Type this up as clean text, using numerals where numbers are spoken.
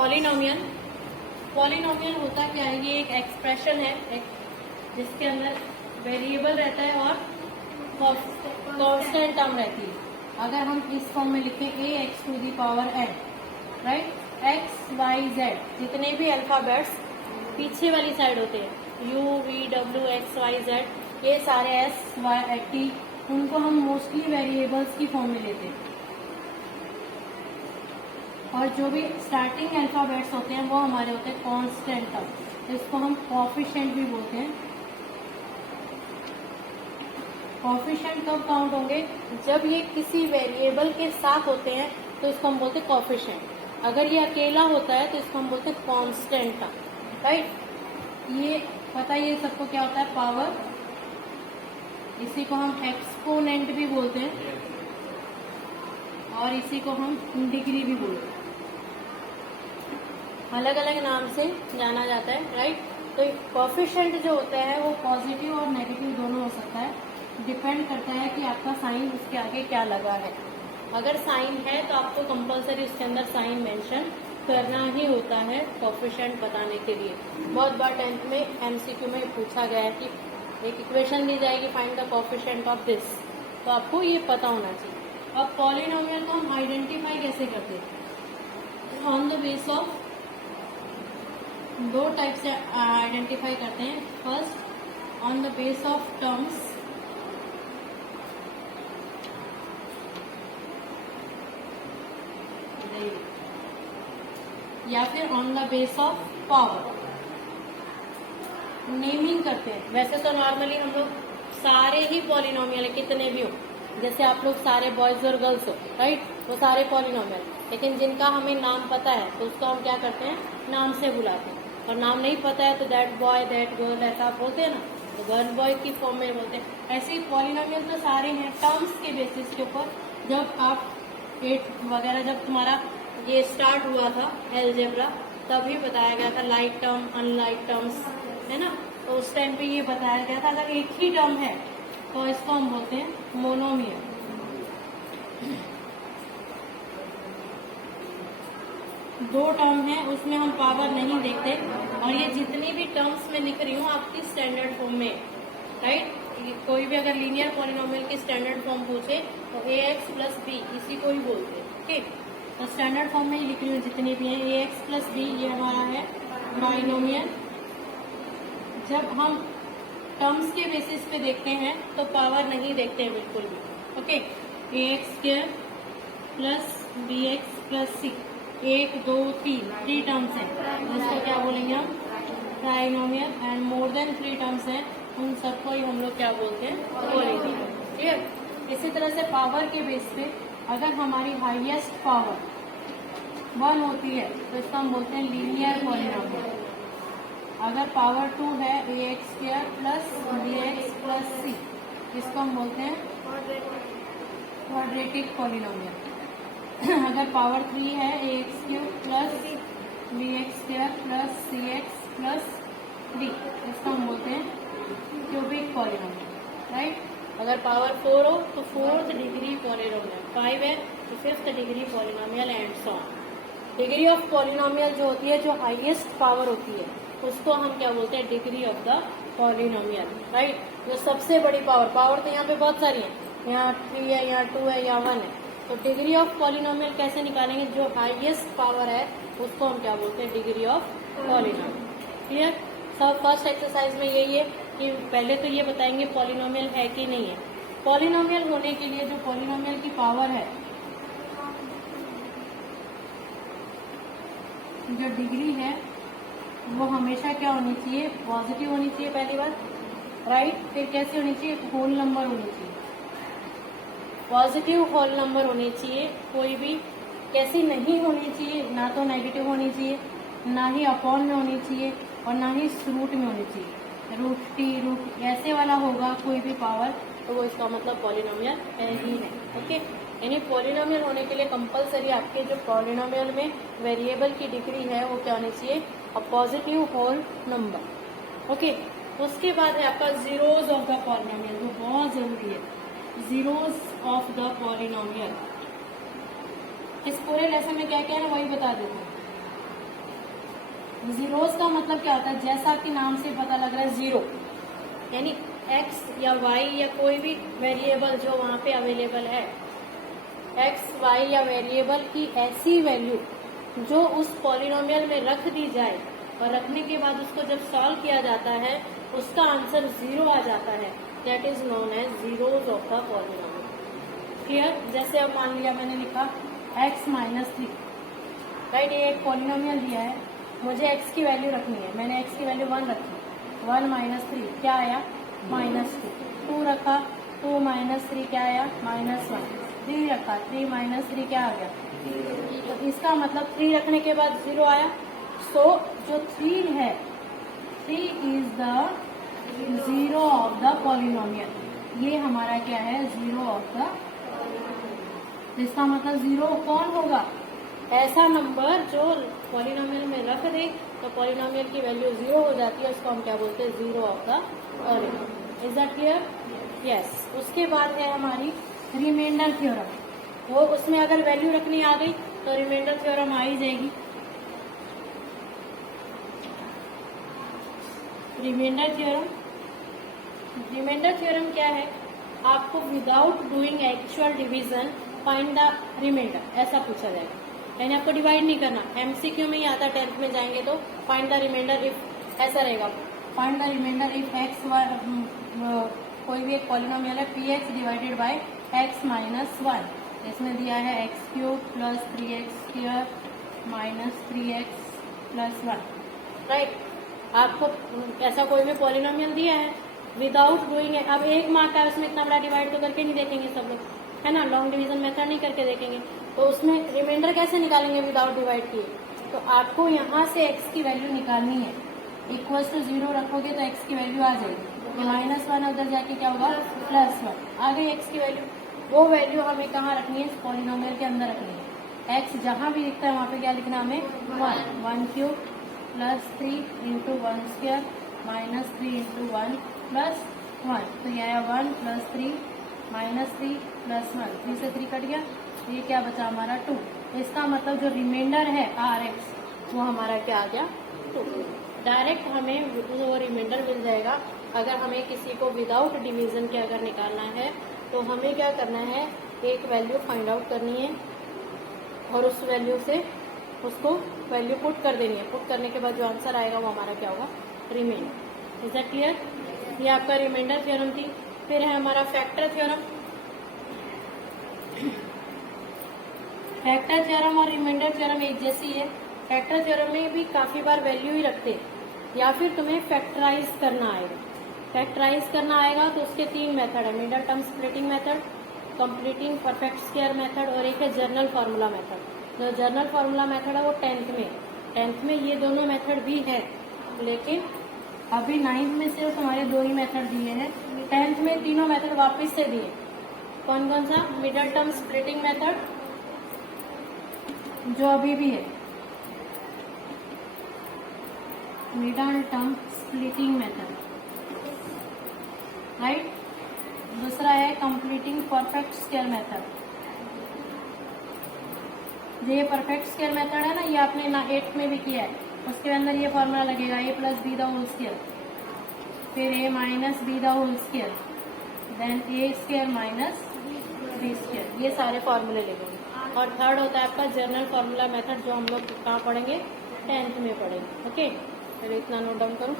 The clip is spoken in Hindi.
पॉलिनोमियल। पॉलिनोमियल होता क्या है, ये एक एक्सप्रेशन है जिसके अंदर वेरिएबल रहता है और कांस्टेंट टर्म रहती है। अगर हम इस फॉर्म में लिखें a x to the power n, right, x y z जितने भी अल्फाबेट्स पीछे वाली साइड होते हैं, यू वी डब्ल्यू एक्स वाई जेड, ये सारे एस वाई टी, उनको हम मोस्टली वेरिएबल्स की फॉर्म में लेते हैं। और जो भी स्टार्टिंग अल्फाबेट्स होते हैं वो हमारे होते हैं कांस्टेंट टर्म, इसको हम कोएफिशिएंट भी बोलते हैं। कोएफिशिएंट कब काउंट होंगे, जब ये किसी वेरिएबल के साथ होते हैं तो इसको हम बोलते हैं कोएफिशिएंट। अगर ये अकेला होता है तो इसको हम बोलते हैं कांस्टेंट टर्म, राइट। ये पता है ये सबको क्या होता है, पावर, इसी को हम एक्सपोनेंट भी बोलते हैं और इसी को हम डिग्री भी बोलते हैं, अलग अलग नाम से जाना जाता है, राइट। तो कोएफिशिएंट जो होता है वो पॉजिटिव और नेगेटिव दोनों हो सकता है, डिपेंड करता है कि आपका साइन उसके आगे क्या लगा है। अगर साइन है तो आपको कंपलसरी उसके अंदर साइन मेंशन करना ही होता है कोएफिशिएंट बताने के लिए। बहुत बार 10th में एमसीक्यू में पूछा गया है कि एक इक्वेशन दी जाएगी, find the coefficient of this, तो आपको ये पता होना चाहिए। अब पॉलिनोमियल को हम आइडेंटिफाई कैसे करते हैं, ऑन द बेस ऑफ दो टाइप से आइडेंटिफाई करते हैं। First on the base of terms, या फिर on the base of power. Naming करते हैं, वैसे तो नॉर्मली हम लोग सारे ही पॉलिनोमियल है, कितने भी हो, जैसे आप लोग सारे बॉयज और गर्ल्स हो, राइट, वो सारे पॉलिनोमियल, लेकिन जिनका हमें नाम पता है तो उसको हम क्या करते हैं, नाम से बुलाते हैं। और नाम नहीं पता है तो दैट बॉय दैट गर्ल ऐसा आप बोलते हैं ना, तो गर्ल बॉय की फॉर्म में बोलते हैं। ऐसे ही पॉलिनोमियल तो सारे हैं टर्म्स के बेसिस के ऊपर। जब आप 8 वगैरह जब तुम्हारा ये स्टार्ट हुआ था अलजेब्रा, तभी बताया गया था लाइक टर्म अनलाइक टर्म्स, है ना। तो उस टाइम पे ये बताया गया था अगर एक ही टर्म है तो इसको हम बोलते हैं मोनोमियल। दो टर्म है उसमें हम पावर नहीं देखते, और ये जितनी भी टर्म्स में लिख रही हूँ आपकी स्टैंडर्ड फॉर्म में, राइट। कोई भी अगर लीनियर पॉलिनोमियल की स्टैंडर्ड फॉर्म पूछे तो ए एक्स प्लस बी इसी को ही बोलते हैं, ठीक। तो स्टैंडर्ड फॉर्म में ही लिख रही हूँ जितनी भी है, ए एक्स प्लस बी ये हमारा है बाइनोमियल। जब हम टर्म्स के बेसिस पे देखते हैं तो पावर नहीं देखते हैं बिल्कुल भी, okay. A x square plus b x plus c, 1 2 3 terms हैं, इसको क्या बोलेंगे हम, trinomial. And more than 3 terms हैं, उन सबको ही हम लोग क्या बोलते हैं, पॉलिनोमियल, क्लियर। इसी तरह से पावर के बेस पे अगर हमारी हाईएस्ट पावर 1 होती है तो इसको हम बोलते हैं लीनियर पॉलिनोमियल। अगर पावर 2 है a x square plus b x plus c, इसको हम बोलते हैं क्वाड्रेटिक पॉलिनोमियल। अगर पावर 3 है a x cube plus b x square plus c x plus d, इसको हम बोलते हैं क्यूबिक पॉलिनोमियल, राइट। अगर पावर 4 हो तो 4th डिग्री पॉलिनोमियल, 5 है तो 5th degree polynomial and so on. Degree of polynomial जो होती है, जो हाईएस्ट पावर होती है, उसको हम क्या बोलते हैं, degree of the polynomial, right. जो सबसे बड़ी पावर तो यहाँ पे बहुत सारी है, यहाँ 3 है, यहाँ 2 है, यहाँ 1 है। तो डिग्री ऑफ पॉलिनोमियल कैसे निकालेंगे, जो हाईएस्ट पावर है उसको हम क्या बोलते हैं, डिग्री ऑफ पॉलिनोमियल, क्लियर। सब फर्स्ट एक्सरसाइज में यही है कि पहले तो ये बताएंगे पॉलिनोमियल है कि नहीं है। पॉलिनोमियल होने के लिए जो पॉलिनोमियल की पावर है, जो डिग्री है, वो हमेशा क्या होनी चाहिए, पॉजिटिव होनी चाहिए पहली बार, राइट। फिर कैसी होनी चाहिए, होल नंबर होनी चाहिए, पॉजिटिव होल नंबर होनी चाहिए। कोई भी कैसी नहीं होनी चाहिए, ना तो नेगेटिव होनी चाहिए, ना ही अपॉन में होनी चाहिए, और ना ही रूट में होनी चाहिए। रूट टी रूट ऐसे वाला होगा कोई भी पावर, तो वो इसका मतलब पॉलिनोमियल है ही नहीं, ओके। यानी पॉलिनोमियल होने के लिए कंपलसरी आपके जो पॉलिनोमियल में वेरिएबल की डिग्री है वो क्या होनी चाहिए, a positive whole number, okay. उसके बाद है आपका जीरोज ऑफ द पॉलिनोमियल, वो बहुत जरूरी है, जीरोज ऑफ द पॉलिनोमियल। इस पूरे लेसन में क्या क्या है वही बता देते हैं। जीरोस का मतलब क्या होता है, जैसा कि नाम से पता लग रहा है जीरो, यानी एक्स या वाई या कोई भी वेरिएबल जो वहाँ पे अवेलेबल है, एक्स वाई या वेरिएबल की ऐसी वैल्यू जो उस पॉलिनोमियल में रख दी जाए और रखने के बाद उसको जब सॉल्व किया जाता है उसका आंसर जीरो आ जाता है, that is known as zeros of the polynomial. Clear? जैसे अब मान लिया मैंने लिखा x माइनस 3, राइट, ये एक पॉलिनोमियल दिया है, मुझे x की वैल्यू रखनी है, मैंने x की वैल्यू 1 रखी, 1 माइनस 3 क्या आया, -2, 2 रखा, 2 माइनस 3 क्या आया, -1, 3 रखा, 3 माइनस 3 क्या आ गया, तो इसका मतलब 3 रखने के बाद 0 आया। सो जो 3 है, 3 is the zero of the polynomial, ये हमारा क्या है, जीरो ऑफ द, इसका मतलब जीरो कौन होगा, ऐसा नंबर जो पॉलिनोमियल में रख दे तो पॉलिनोमियल की वैल्यू जीरो हो जाती है, उसको हम क्या बोलते हैं, zero of the polynomial. Is that clear? Yes. उसके बाद है हमारी रिमाइंडर थ्योरम, वो उसमें अगर वैल्यू रखनी आ गई तो रिमाइंडर थ्योरम आ ही जाएगी। रिमाइंडर थ्योरम, रिमाइंडर थ्योरम क्या है, आपको without doing actual division find the remainder, ऐसा पूछा जाएगा, यानी आपको डिवाइड नहीं करना, एमसीक्यू में ही आता है, 10th में जाएंगे तो फाइंड द रिमाइंडर इफ, ऐसा रहेगा, find the remainder if x, कोई भी एक पॉलिनोमियल है p x divided by x minus 1, इसमें दिया है x cube plus 3x square minus 3x plus 1, right. आपको ऐसा कोई भी पॉलिनोमियल दिया है, विदाउट डूइंग, अब एक मार्क का उसमें इतना बड़ा डिवाइड तो करके नहीं देखेंगे सब लोग, है ना, लॉन्ग डिवीजन मेथड नहीं करके देखेंगे, तो उसमें रिमाइंडर कैसे निकालेंगे विदाउट डिवाइड किए, तो आपको यहाँ से x की वैल्यू निकालनी है, इक्वल्स टू 0 रखोगे तो x की वैल्यू आ जाएगी, -1 उधर जाके क्या होगा, +1 आ गई x की वैल्यू। वो वैल्यू हमें कहाँ रखनी है, इस पॉलिनोमियल के अंदर रखनी है, x जहाँ भी लिखता है वहाँ पे क्या लिखना है हमें, 1 cube plus 3 into 1 square minus 3 into 1 plus 1, तो ये आया 1 प्लस 3 माइनस 3 प्लस 1, 3 से 3 कट गया, ये क्या बचा हमारा 2, इसका मतलब जो रिमाइंडर है Rx वो हमारा क्या आ गया, 2। डायरेक्ट हमें वो रिमाइंडर मिल जाएगा। अगर हमें किसी को विदाउट डिवीजन के अगर निकालना है तो हमें क्या करना है, एक वैल्यू फाइंड आउट करनी है और उस वैल्यू से उसको वैल्यू पुट कर देनी है, पुट करने के बाद जो आंसर आएगा वो हमारा क्या होगा, रिमाइंडर। Is that clear? ये आपका रिमाइंडर थ्योरम थी। फिर है हमारा फैक्टर थ्योरम। फैक्टर थ्योरम और रिमाइंडर थ्योरम एक जैसी है। फैक्टर थ्योरम में भी काफी बार वैल्यू ही रखते हैं, या फिर तुम्हें फैक्टराइज करना आएगा। फैक्टराइज करना आएगा तो उसके 3 मेथड है, middle term splitting method, completing perfect square method और एक है जर्नल फार्मूला मेथड। जो जर्नल फार्मूला मेथड है वो 10th में ये दोनों मेथड भी है, लेकिन अभी 9th में सिर्फ हमारे 2 ही मेथड दिए हैं। 10th में तीनों मेथड वापस से दिए। कौन कौन सा? मिडल टर्म स्प्लिटिंग मेथड जो अभी भी है, middle term splitting method, right. दूसरा है कंप्लीटिंग परफेक्ट स्क्वायर मेथड। ये परफेक्ट स्क्वायर मेथड है ना, ये आपने 8th में भी किया है। उसके अंदर ये फॉर्मूला लगेगा a plus b the whole square, फिर a minus b the whole square, then a square minus b square, ये सारे फॉर्मूले लगेंगे। और थर्ड होता है आपका जर्नल फार्मूला मेथड, जो हम लोग कहाँ पढ़ेंगे, 10th में पढ़ेंगे। ओके, चलो इतना नोट डाउन करो।